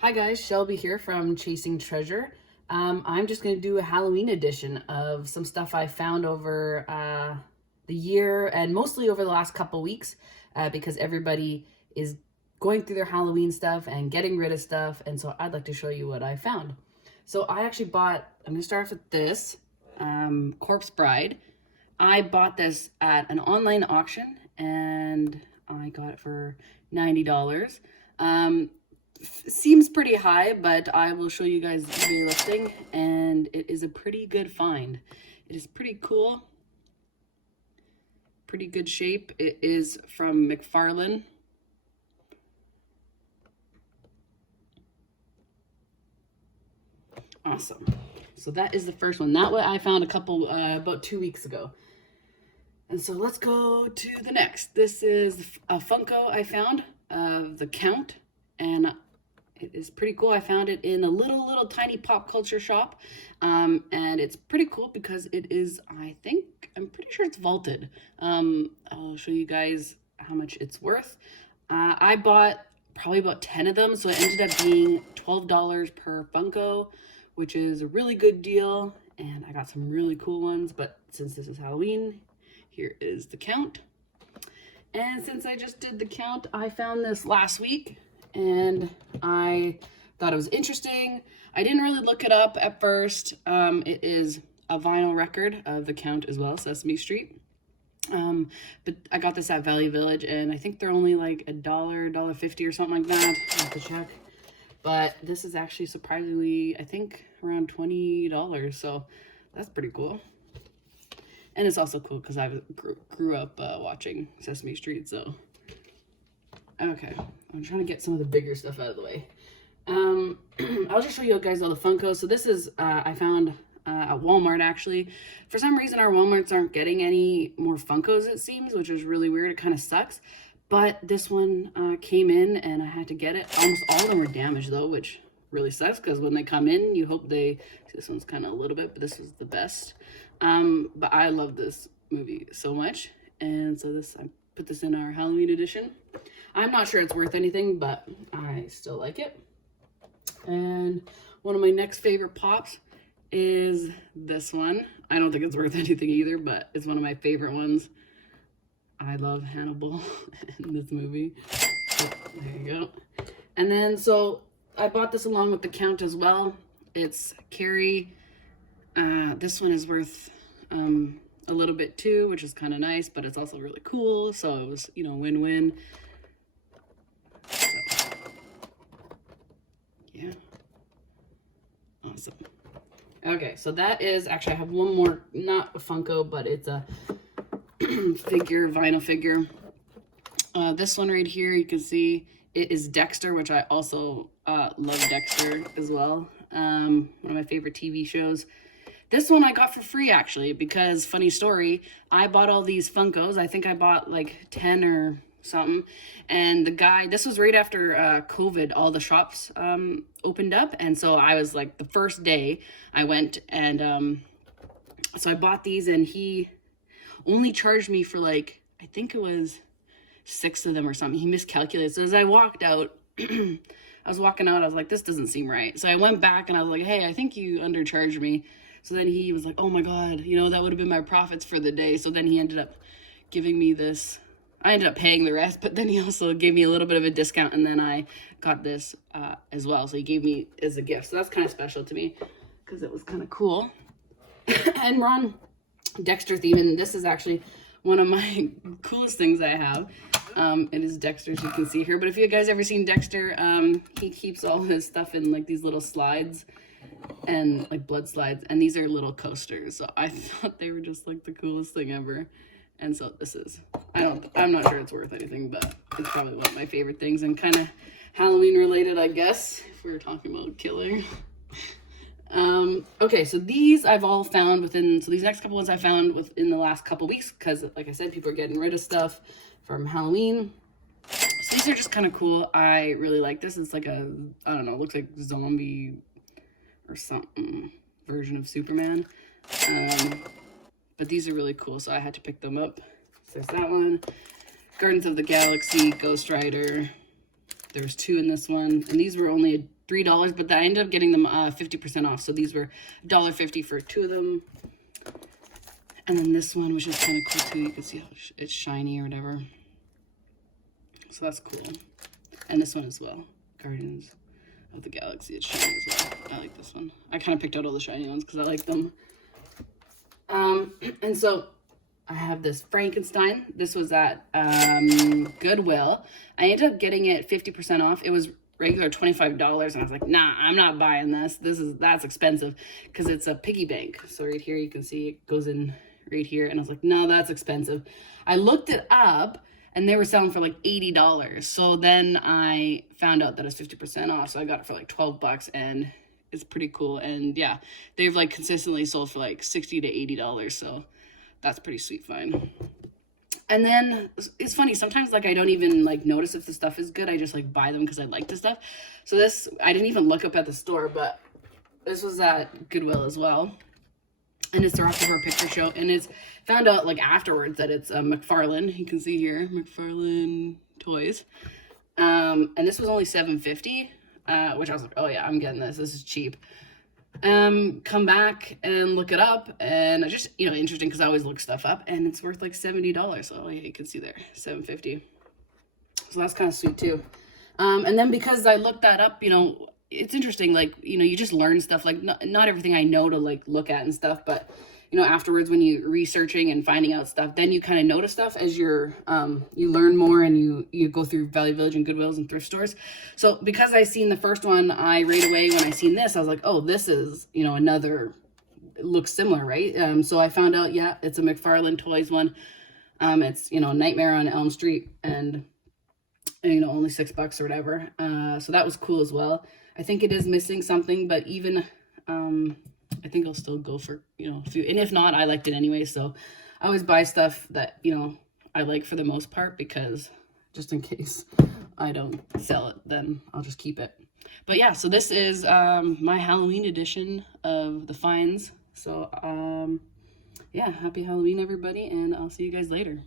Hi guys, Shelby here from Chasing Treasure. I'm just going to do a Halloween edition of some stuff I found over the year and mostly over the last couple weeks because everybody is going through their Halloween stuff and getting rid of stuff, and so I'd like to show you what I found. So I actually bought, I'm going to start off with this Corpse Bride. I bought this at an online auction and I got it for $90. Seems pretty high, but I will show you guys the eBay listing, and it is a pretty good find. It is pretty cool, pretty good shape. It is from McFarlane. Awesome. So that is the first one. That one I found a couple about 2 weeks ago. And so let's go to the next. This is a Funko I found of the Count, and it is pretty cool. I found it in a little tiny pop culture shop, and it's pretty cool because it is, I'm pretty sure it's vaulted. I'll show you guys how much it's worth. I bought probably about 10 of them, so it ended up being $12 per Funko, which is a really good deal, and I got some really cool ones, but since this is Halloween, here is the Count. And since I just did the Count, I found this last week, and I thought it was interesting. I didn't really look it up at first. It is a vinyl record of the Count as well, Sesame Street. But I got this at Value Village, and I think they're only like $1.50 or something like that. I have to check. But this is actually surprisingly, I think, around $20, so that's pretty cool. And it's also cool because I grew up watching Sesame Street, so. Okay, I'm trying to get some of the bigger stuff out of the way. I'll just show you guys all the Funkos. So this is, I found at Walmart, actually. For some reason, our Walmarts aren't getting any more Funkos, it seems, which is really weird. It kind of sucks. But this one came in, and I had to get it. Almost all of them were damaged, though, which really sucks, because when they come in, you hope they... See, this one's kind of a little bit, but this is the best. But I love this movie so much, and so I put this in our Halloween edition. I'm not sure it's worth anything, but I still like it. And one of my next favorite pops is this one. I don't think it's worth anything either, but it's one of my favorite ones. I love Hannibal in this movie. Oh, there you go. And then, so I bought this along with the Count as well. It's Carrie. This one is worth a little bit too, which is kind of nice, but it's also really cool. So it was, win-win. So, yeah. Awesome. Okay, so that is, actually I have one more, not a Funko, but it's a vinyl figure. This one right here, you can see it is Dexter, which I also love Dexter as well. One of my favorite TV shows. This one I got for free, actually, because, funny story, I bought all these Funkos. I think I bought like 10 or something. And the guy, this was right after COVID, all the shops opened up. And so I was like, the first day I went, and so I bought these, and he only charged me for like, I think it was 6 of them or something. He miscalculated. So as I walked out, I was like, this doesn't seem right. So I went back and I was like, hey, I think you undercharged me. So then he was like, oh my God, that would have been my profits for the day. So then he ended up giving me this. I ended up paying the rest, but then he also gave me a little bit of a discount, and then I got this as well. So he gave me as a gift. So that's kind of special to me because it was kind of cool. And we're on Dexter theme, and this is actually one of my coolest things I have. It is Dexter, as you can see here. But if you guys ever seen Dexter, he keeps all his stuff in like these little slides, and like blood slides, and these are little coasters. So I thought they were just like the coolest thing ever. And so this is, I'm not sure it's worth anything, but it's probably one of my favorite things, and kind of Halloween related, I guess, if we were talking about killing. Okay, so these I've all found so these next couple ones I found within the last couple weeks, because like I said, people are getting rid of stuff from Halloween. So these are just kind of cool. I really like this. It's like I don't know, it looks like zombie or something version of Superman. But these are really cool, so I had to pick them up. So there's that one. Guardians of the Galaxy, Ghost Rider. There's 2 in this one, and these were only $3, but I ended up getting them 50% off. So these were $1.50 for 2 of them. And then this one, which is kind of cool too. You can see how it's shiny or whatever. So that's cool. And this one as well. Guardians of the Galaxy. It's shiny as well. I like this one. I kind of picked out all the shiny ones because I like them. And so I have this Frankenstein. This was at Goodwill. I ended up getting it 50% off. It was regular $25, and I was like, nah, I'm not buying this. That's expensive because it's a piggy bank. So right here you can see it goes in right here, and I was like, no, that's expensive. I looked it up, and they were selling for like $80. So then I found out that it's 50% off. So I got it for like $12, and it's pretty cool. And yeah, they've like consistently sold for like $60 to $80. So that's pretty sweet find. And then it's funny, sometimes like I don't even like notice if the stuff is good. I just like buy them because I like the stuff. So this, I didn't even look up at the store, but this was at Goodwill as well. And it's their October picture show. And it's found out like afterwards that it's McFarlane. You can see here, McFarlane toys. And this was only $7.50, which I was like, oh yeah, I'm getting this. This is cheap. Come back and look it up, and I just, you know, interesting because I always look stuff up, and it's worth like $70. So yeah, you can see there, $7.50. So that's kind of sweet too. And then because I looked that up, you know, it's interesting, like, you know, you just learn stuff, like not everything I know to like look at and stuff, but you know, afterwards when you're researching and finding out stuff, then you kind of notice stuff as you're, you learn more, and you go through Value Village and Goodwills and thrift stores. So because I seen the first one, I right away, when I seen this, I was like, oh, this is, you know, another, it looks similar, right? So I found out, yeah, it's a McFarlane Toys one. It's, you know, Nightmare on Elm Street, and you know, only $6 or whatever. So that was cool as well. I think it is missing something, but even, I think I'll still go for, you know, a few. And if not, I liked it anyway. So I always buy stuff that, you know, I like for the most part, because just in case I don't sell it, then I'll just keep it. But yeah, so this is my Halloween edition of the finds. So yeah, happy Halloween, everybody, and I'll see you guys later.